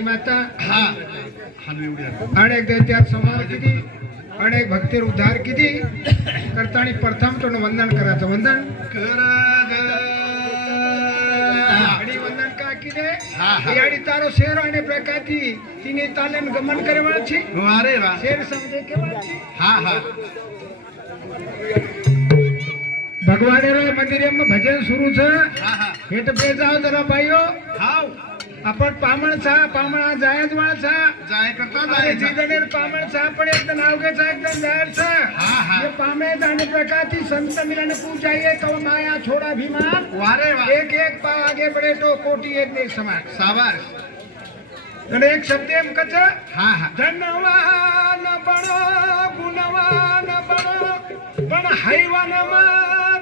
मेरी माता हा. अनेक दैत्यात संहार किती? अनेक भक्तीर उद्धार किती? करतानी प्रथम तो वंदन करायचं वंदन? कर आणि वंदन का किती? हा, हा. याडी तारो शेर आणि प्रकाती तिने तालेन गमन करे वाळची. अरे वा. शेर समजे के वाळची. हा हा. भगवान मंदिर भजन सुरू छ हा हा. हेट पे जाव जरा आपण पामणचा पामणा जायच वाळचा जाय करता जायचा जिजडेर पामणचा पण एकदा नाव घ्यायचा एकदा जायचा हा, हा. ये पामे जाने प्रकार संत मिलन पूजाइए तो माया छोड़ा भीमान वारे वा. एक एक पाव आगे बढ़े तो कोटि एक समान. साबार. आणि एक शब्द एम कच हा हा. धनवान बनो गुणवान बनो पण हैवान माता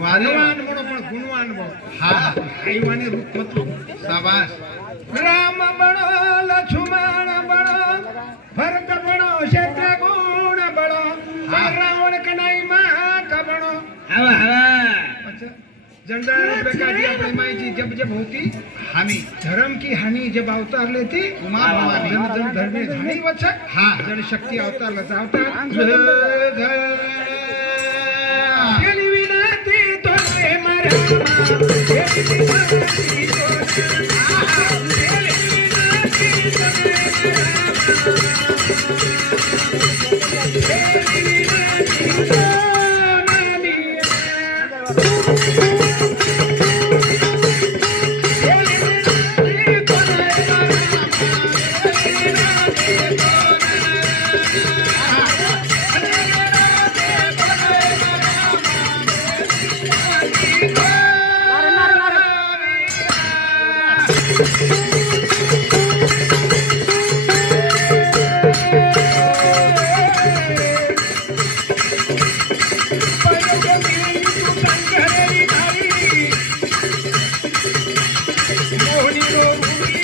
बनो वारे वा गुणवान बनो पण गुणवान बनो हा हा हैवाने रूप मतलो साबास राम बनो लक्ष्मण बनो भरत बनो शत्रुघ्न बनो हा. रावण कनाई माता बनो हवा हवा अच्छा जंजाळ प्रकारची आपली माहिती जब जब होती हामी धर्म की हानि जब अवतार लेती उमा भवानी. जन जन धर्मे धनी वचक हा. जन शक्ती अवतार लचा अवतार गेली विनंती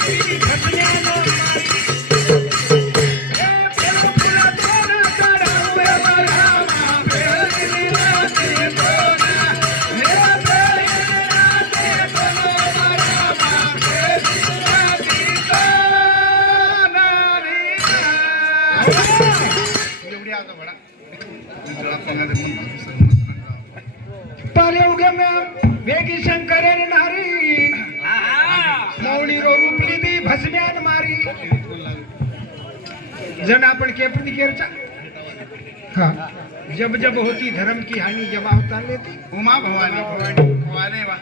Thank you. जन आपण केपनी केरचा. हा. जब जब होती धर्म की हानि जब अवतार लेती. उमा भवानी. भवानी वारे वा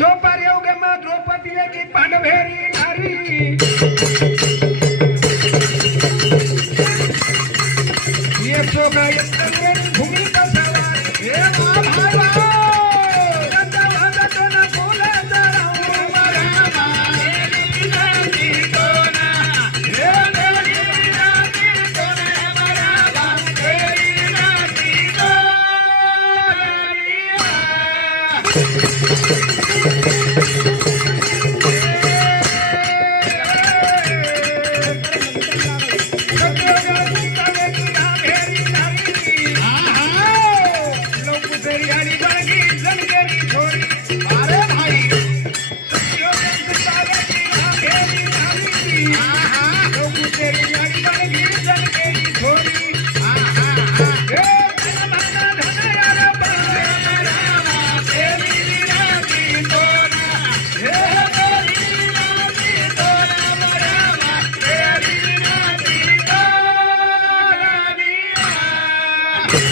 दो पालेवगे में द्रौपदी वेगी पांडवेरी नारी. ये सोगा ये तलवार भूमि.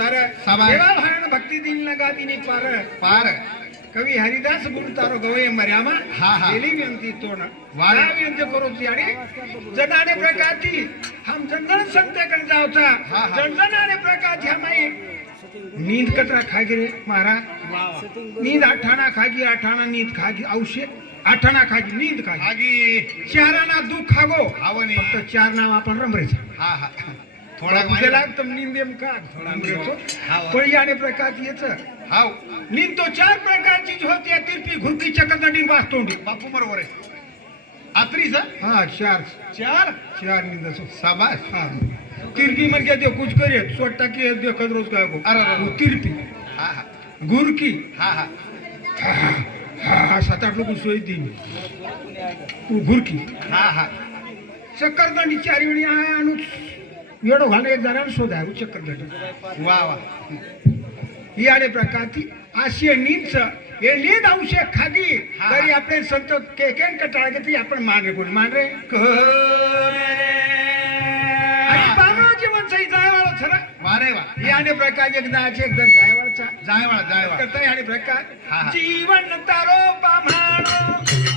महाकाली रो अवतार साबास. सेवा भान भक्ती दिन लगा दिनी पार। पार। कवी हरिदास गुण तारो गवय मर्यामा। हा, हा. गेली विनंती तो ना वारे. विनंती करू ती आणि जनाने प्रकारची हम जनजन संतेकडे जावता। हा, हा. जनजनाने प्रकारची हमाई। नींद कतरा खागी रे महाराज? नींद आठाना खागी आठाना नींद खागी औषध आठाना खागी नींद खागी। चाराना दुःख खागो। आवनी। फक्त चार नाव आपण रमरेचं। हा हा। थोडा त्याला एकदम निंदेम का थोडा मिळतो. पण याने प्रकारची याच हाव. नींद तो चार प्रकारची जी होती आहे, तिरपी घुरकी चक्रदंडी वास्तोंडी बापू बरोबर आहे. आत्रीच हा? चार. चार? चार नींद असो. साबास हा. तिरकी म्हणजे ते कुछ करे सोटा की देखत रोज काय को अरे, अरे. वो तिरपी. हा हा. घुरकी. हा हा. हा हा. सात आठ लोक सोय वो घुरकी. हा हा. चक्करदंडी चारी वेळी आहे आणि वेडो घाले एक जणांना शोधा आहे चक्करदंडी वा वा. ही आले प्रकारची अशी नीच हे नींद अंश खागी. तरी आपले संत के केन कटाळ घेतली आपण मान रे. कोणी मान रे. आणि बाबा जीवन सही जायवाळा खरं. वारे वा. ही आणि प्रकार एक दाचे एक जण जायवाळचा. जायवाळा जायवाळा. करता आणि प्रकार. जीवन तारो पामाणो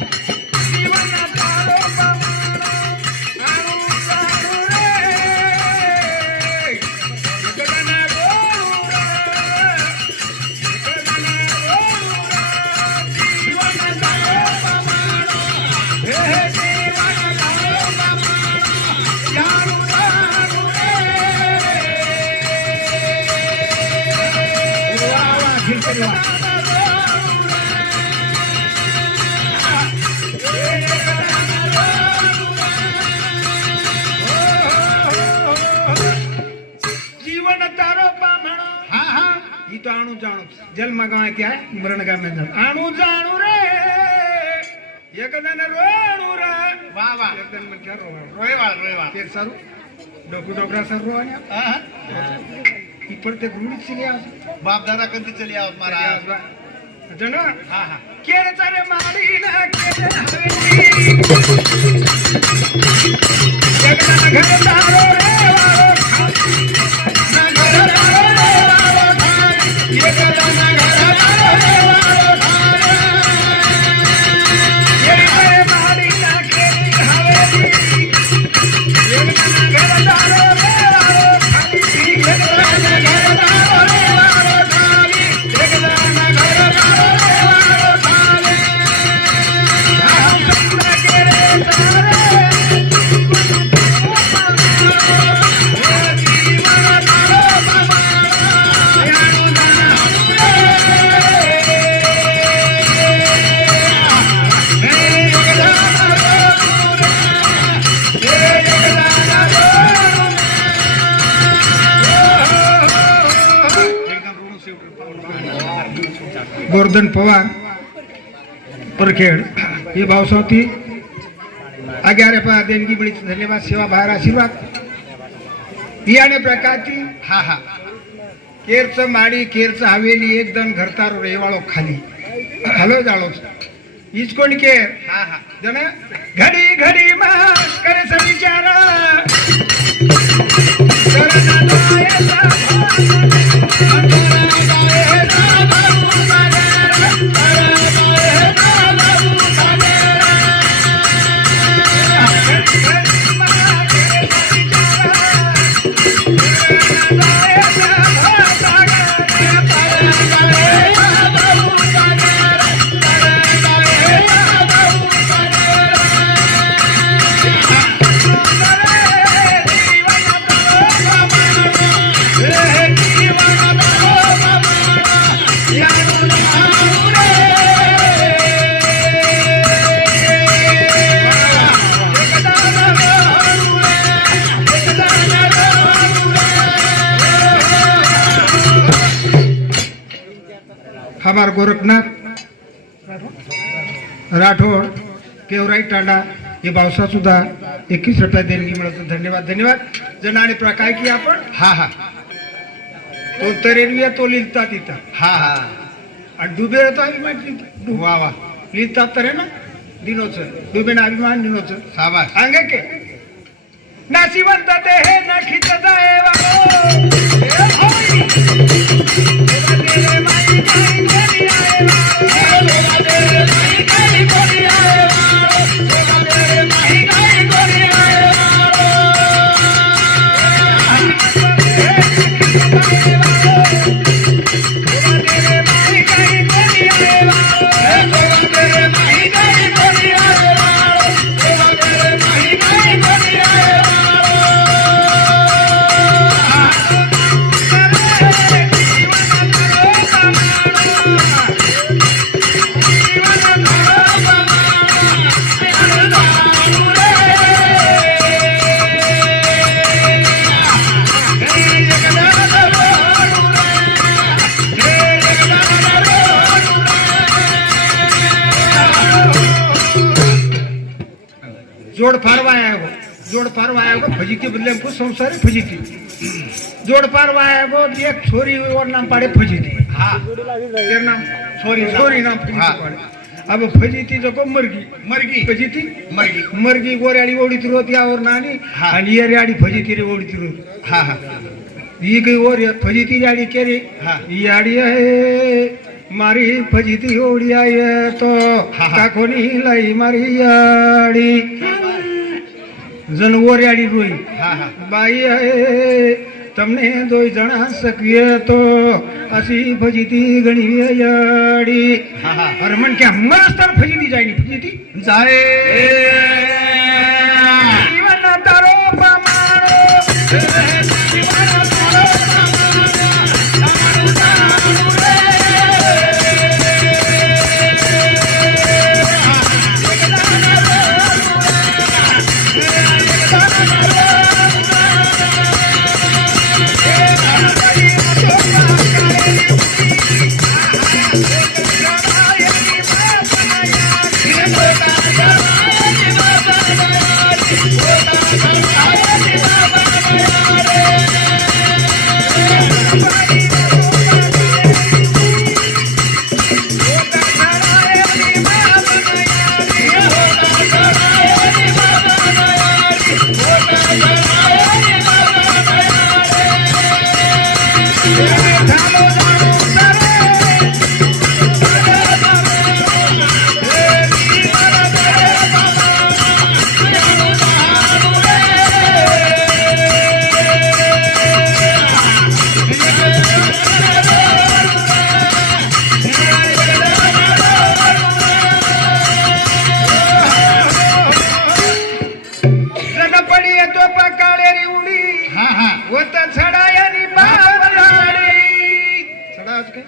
वा झिरकरी वा जीवन तारो पामण हा हा ही. तो आणू जाणू. जन्म गाय क्या है मरण गाय में जन्म आणू जाणू रे. एकदन रोणू रे. वा वा. एकदन मन क्या रो रोयवाळ रोयवाळ ते बाप दादा कधी चली आहोत महाराज? हा हा माडी ना केर हवेली जगन घर तारो रे वारो खाली ना घर तारो रे वारो खाली ये जगन घर तारो रे वारो खाली ये चारे माडी ना केर हवेली. जगन गोवर्धन पवार परखेड हे भावसावती अग्यारे पहा देणगी मिळीचे धन्यवाद सेवा बाहेर आशीर्वाद. बियाणे प्रकारची हा हा. केरचं माडी केरचं हवेली एकदम घरतार रेवाळो खाली. हलो जाळो हीच कोण केर हा हा. जण घडी घडी मास करे सविचार हमार गोरखनाथ राठोड केवराई टांडा हे पावसा सुद्धा एकवीस रुपये देणगी मिळवतो धन्यवाद धन्यवाद. आणि प्रकार की आपण? हा हा. तो तरेरविया तो लिहिता तिथं हा हा. आणि डुबे तो अभिमान वा वा. लिहितात तर ना? दिनोचं डुबेन अभिमान दिनोचं साबास अंग के. नाशिवंत ते हे नखित देवा जोड जोड फार वाया गो फजिती बदले हमको संसार फजिती. जोड फार वाया गो एक छोरी और नाम पाड़े फजिती। हा। तेर नाम छोरी नाम. छोरी नाम फजिती हा. पाड़े। अब फजिती जो मरगी। मरगी। फजिती? मरगी। मरगी गोऱ्याडी ओढीत रोत यावर नानी. आणि येऱ्याडी फजिती रे ओढीत रोत। हा हा। ही काही ओर फजिती जाडी केली हा. याडी आहे मारी फजिती ओढी आहे तो हा, हा. काकोनी लाई मारी याडी જલવો રોઈ ગઈ બાઈ તમને દોઈ જણા શકીએ તો અસી ફજીતી ગણી વેયાડી હરમન કે હમર સ્તર ફજીતી જાય ની ફજીતી? જાય. જીવન તારો પ્રમાણો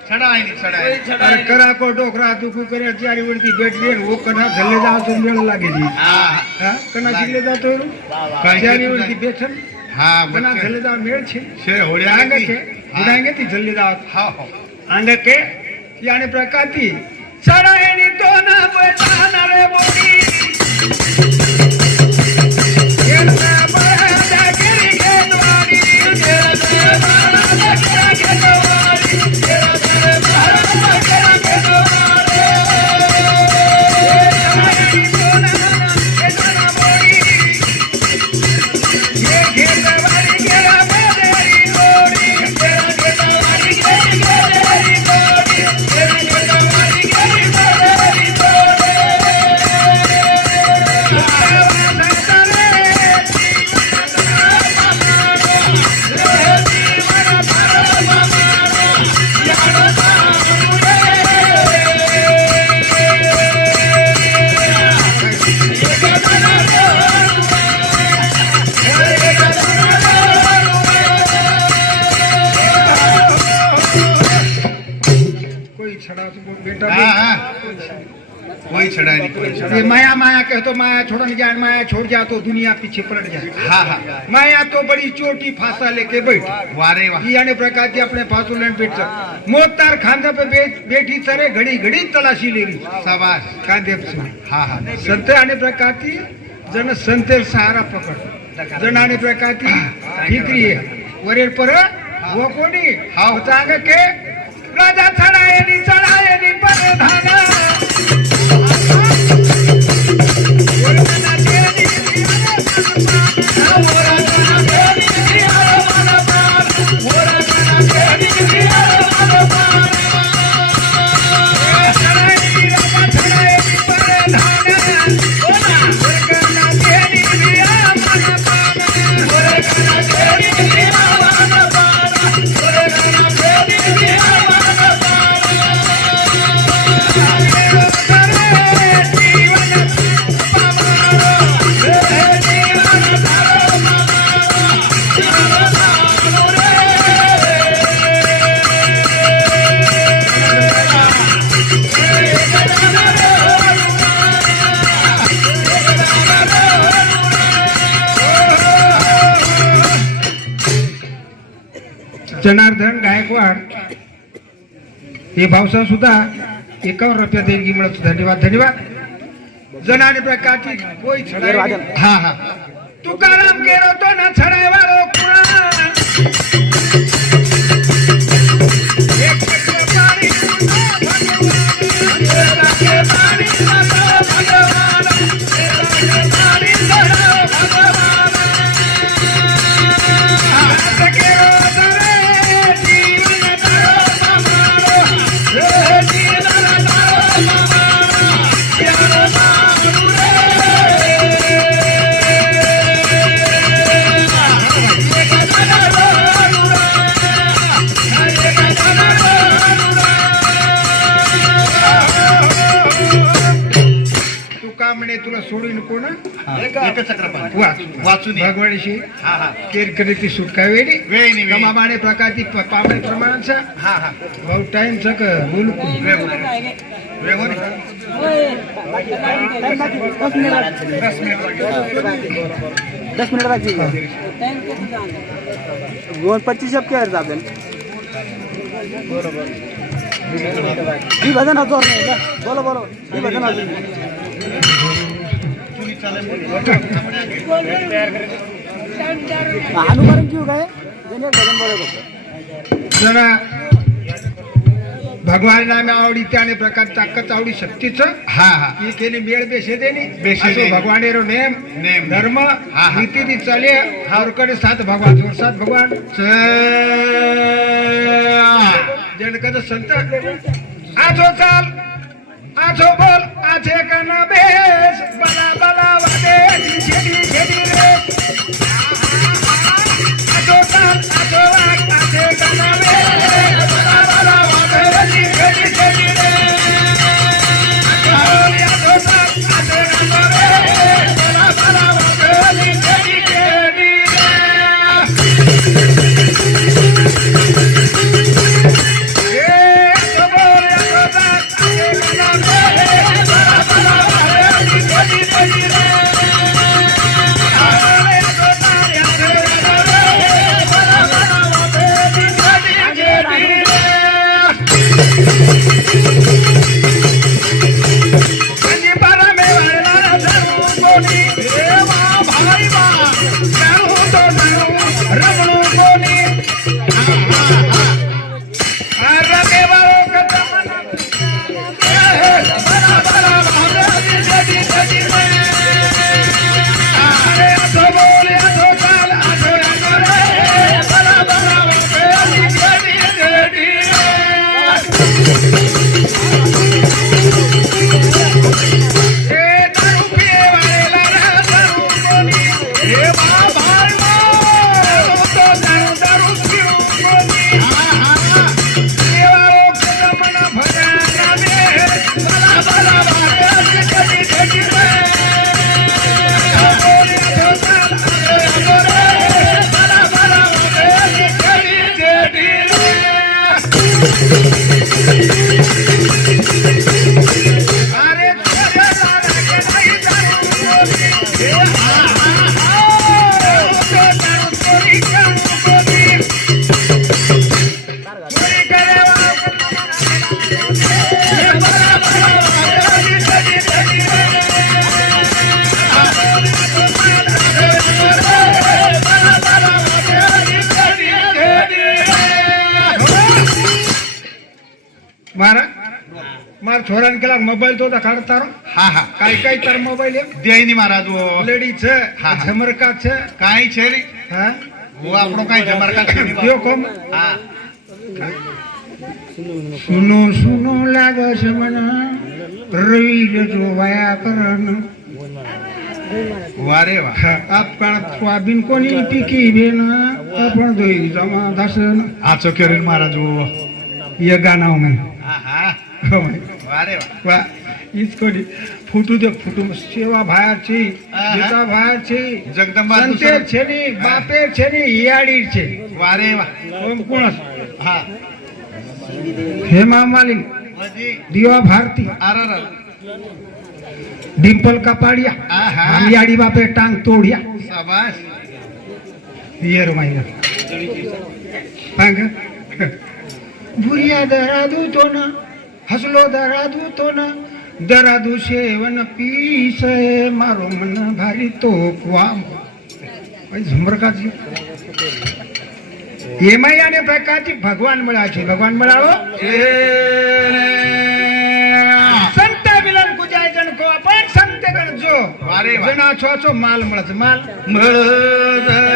છડાય નહીં છડાય અરે કરા કો ડોકરા દુખું કરે ત્યારે મેળ લાગે હા. હા? કના ઘલે જાતો ત્યારે બેઠન હા કના ઘલે મેળ છે. છે આંગે કે ઉડાંગે તી. હા હો. કે યાને પ્રકાતી છડાયની તો ના બોલી अरे माया माया कह तो माया छोड़न जाए माया छोड़ जा तो दुनिया पीछे पलट जाए। हाँ हाँ। माया तो बड़ी चोटी फांसा लेके बैठ। वारे वाह। प्रकार की अपने फांसू लैंड बैठ सक मौत तार खांधा पे बैठी सरे घड़ी घड़ी तलाशी ले रही। शाबाश। कांधे पे हाँ हाँ। संत आने प्रकार की जन संत सहारा पकड़। जन आने प्रकार की ठीक रही है। वरेर पर वो कोनी? हाँ चांग के राजा थाना है नीचा जनार्दन गायकवाड हे भावसा सुद्धा एकावन्न रुपया देणगी मिळत धन्यवाद धन्यवाद. जनाने प्रकारची कोई हा हा. तुकाराम गेलो तो ना छडाय वाळो म्हणे तुला सोडून कोण? वाचून. भगवानशी. हा हा. केर करीती सुटका वेळी? वेळी कमाबाने प्रकारची प- पावणे प्रमाणाचा. हा हा. भाऊ टाइम सक बोलू. दस मिनिट बाकी. दोन पच्चीस शब्द आहे आपल्याला ही भजन जोर नाही. का? बोलो बोलो. ही भजन अनुकरण क्यों काय त्याने एक भजन बोलत होतं जरा भगवान नाम आवडी त्याने प्रकार ताकद आवडी शक्तीच हा हा ही केली मेळ बेशे देनी बेशे असो देनी. भगवानेरो नेम नेम. धर्म हा, हा. नीती चाले हावरकडे सात भगवान जोर सात भगवान जण Tony. Thank you. કલાક મોબાઈલ તો દેખાડ તારો. હા હા. કઈ કઈ તાર મોબાઈલ એમ. દેહી ની મહારાજ લેડી છે હા જમરકા છે. કાઈ છે રી હા? હું આપણો કાઈ જમરકા છે કયો કોમ? હા. સુનો સુનો લાગે છે મને. રવિ જોવાયા કરન વારે વાહ આપણ પણ સ્વાબીન કોની પીકી બેન? પણ જોઈ જમા દર્શન. આ ચોકેરીન મહારાજ યગાના હું હા. હા વાહ ઈસ્કોડી ફૂટું દે ફૂટું સેવા ભાર છે જેતા ભાર છે જગદંબા સંતે છે ની બાપે છે ની હિયાડી છે. વારે વાહ ઓમ કોણ હા. હેમા માલિક દીવા ભારતી. આરર ડિમ્પલ કપાડિયા. હરિયાળી બાપે ટાંગ તોડ્યા. શાબાશ. પિયર માઈના પાંગ ભૂરિયા દરા દૂતોના હસલો દરાદુ તો ન દરાદુ સેવન પીસે મારો મન ભારી તો ક્વામ ભાઈ ઝુમરકાજી. એમાં આને પ્રકારથી ભગવાન મળ્યા છે. ભગવાન મળાવો સંત વિલમ કુજાય જન કો પણ સંત ગણ જો જણા છો છો માલ મળે છે માલ. મળે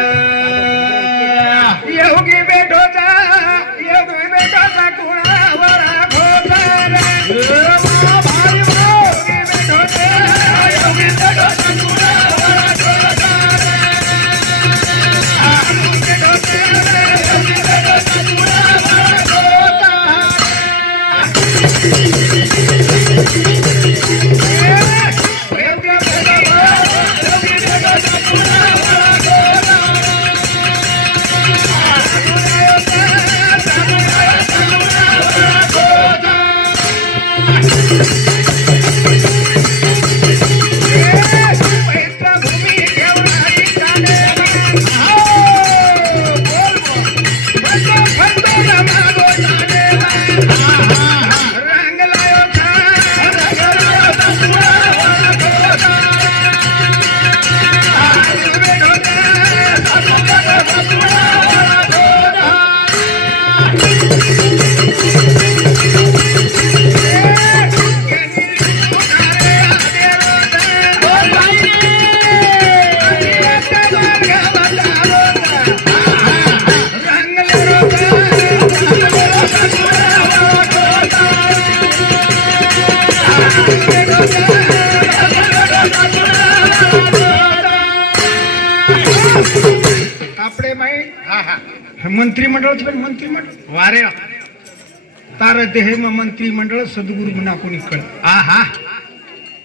कळते हे मग मंत्रिमंडळ सद्गुरू म्हणा कोणी कळ आ हा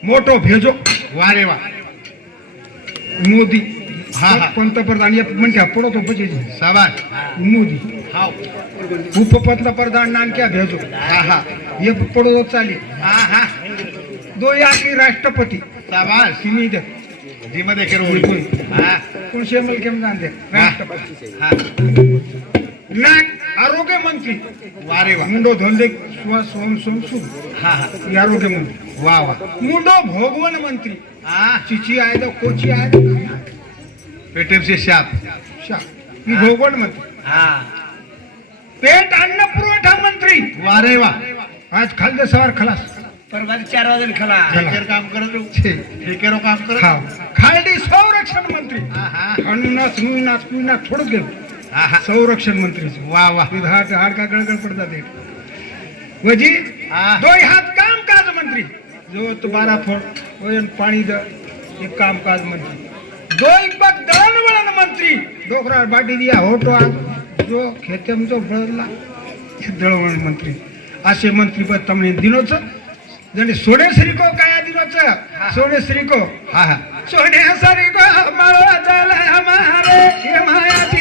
मोठो भेजो. वारे वा. मोदी. हा पंतप्रधान येत म्हणत्या पडतो बजे शाबास मोदी. हाव. उपपंतप्रधान नानक्या भेजो. हा हा. ये पडतो चाली हा हा दो याकी राष्ट्रपती. शाबास तिन्ही द्या. जी मध्ये केम जाण राष्ट्रपती. हा. आरोग्य मंत्री. वारे वा. मुंडो धोंडे स्व सोम सोम. सु हा. हा आरोग्य मंत्री. वा वा. मुंडो भोगवन मंत्री. आ? चिची आहे तो कोची आहे? पेटेमचे शाप. शाप. ही भोगवन मंत्री. हा. पेट अन्न पुरवठा मंत्री. वारे वा. आज खाल सवार खलास. परवादी चार वाजून खला. हेकेर काम करत हेकेरो काम करत खालडी संरक्षण मंत्री. हा हा. हनुनाथ मुईनाथ मुईनाथ थोडं गेलो संरक्षण मंत्री वा वा. हाड हाड वजी हाथ काम काज मंत्री. जो तुम्हारा फोड़ वजन पाणी द एक काम काज मंत्री. दो दळण वळण मंत्री. डोकरा बाटी दिया होटो आज जो खेतम तो बळला दळवण मंत्री. असे मंत्री पद तमने दिनोच जणे सोने श्रीको काय दिनोच सोने श्रीको हा हा. सोने श्रीको मारो जाले हमारे. मायाची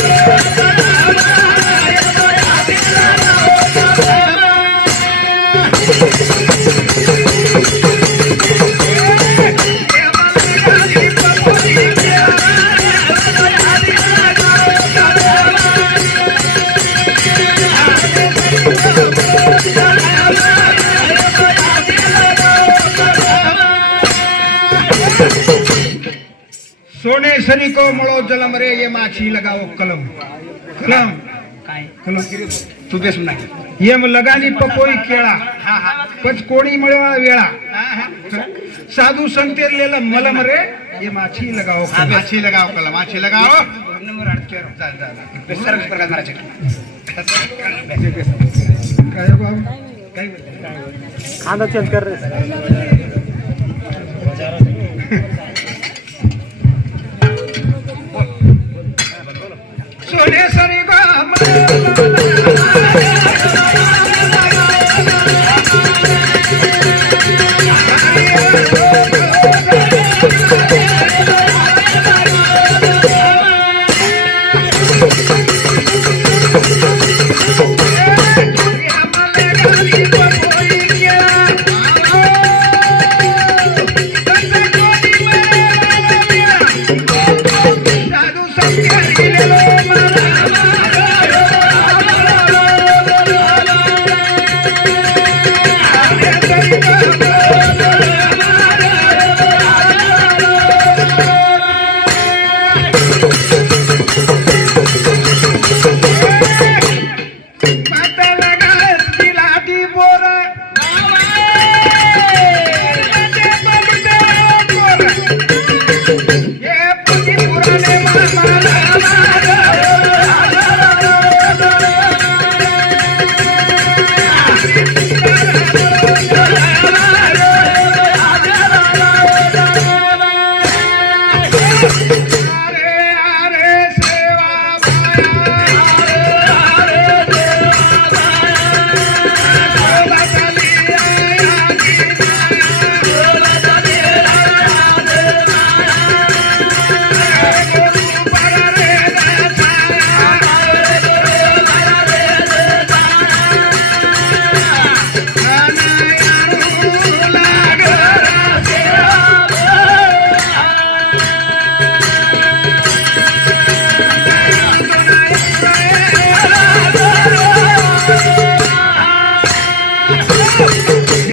को मळो जलम रे ये माछी लगाओ कलम। कलम? काय? कलम तू? बेस म्हणा येम लगानी पपोई केळा। पच कोणी मळवा वेळा। साधू संतेरलेला मलम रे ये माछी लगाओ कलम. माछी लगाओ कला माछी लगाओ। नंबर काय हो बाबा? काय बोलतो? खांदा चेंज कर रे. భువనేశ్వరి